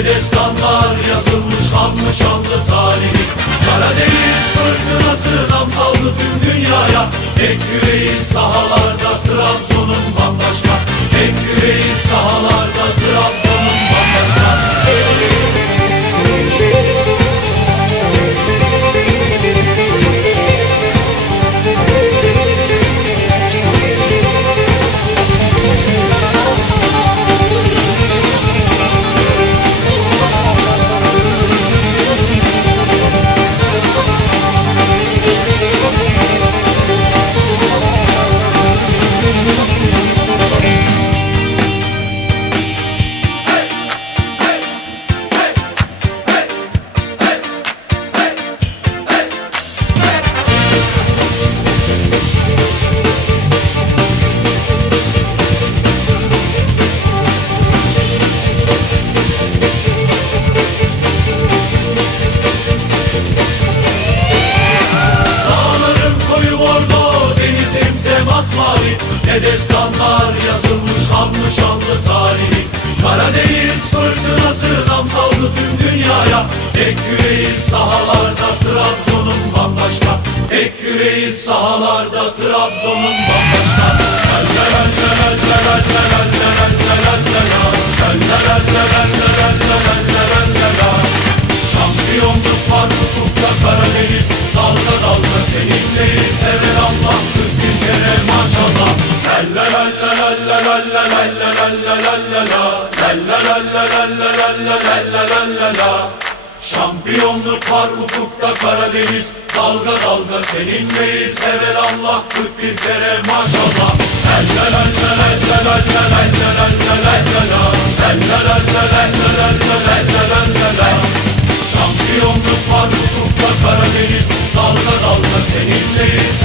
Ne destanlar yazılmış kanlı şanlı tarihi. Karadeniz fırtınası nam saldı tüm dünyaya. Tek yüreği sahalarda Trabzon'un bambaşka. Tek yüreği sahalarda Ne destanlar yazılmış kanlı şanlı tarihi. Karadeniz fırtınası nam saldı tüm dünyaya. Tek yüreği sahalarda Trabzon'un bambaşka. Tek yüreği sahalarda Trabzon'un bambaşka. La la la la Şampiyonluk var ufukta Karadeniz Dalga dalga seninleyiz Evvel Allah 41 kere maşallah Şampiyonluk var ufukta Karadeniz Dalga dalga seninleyiz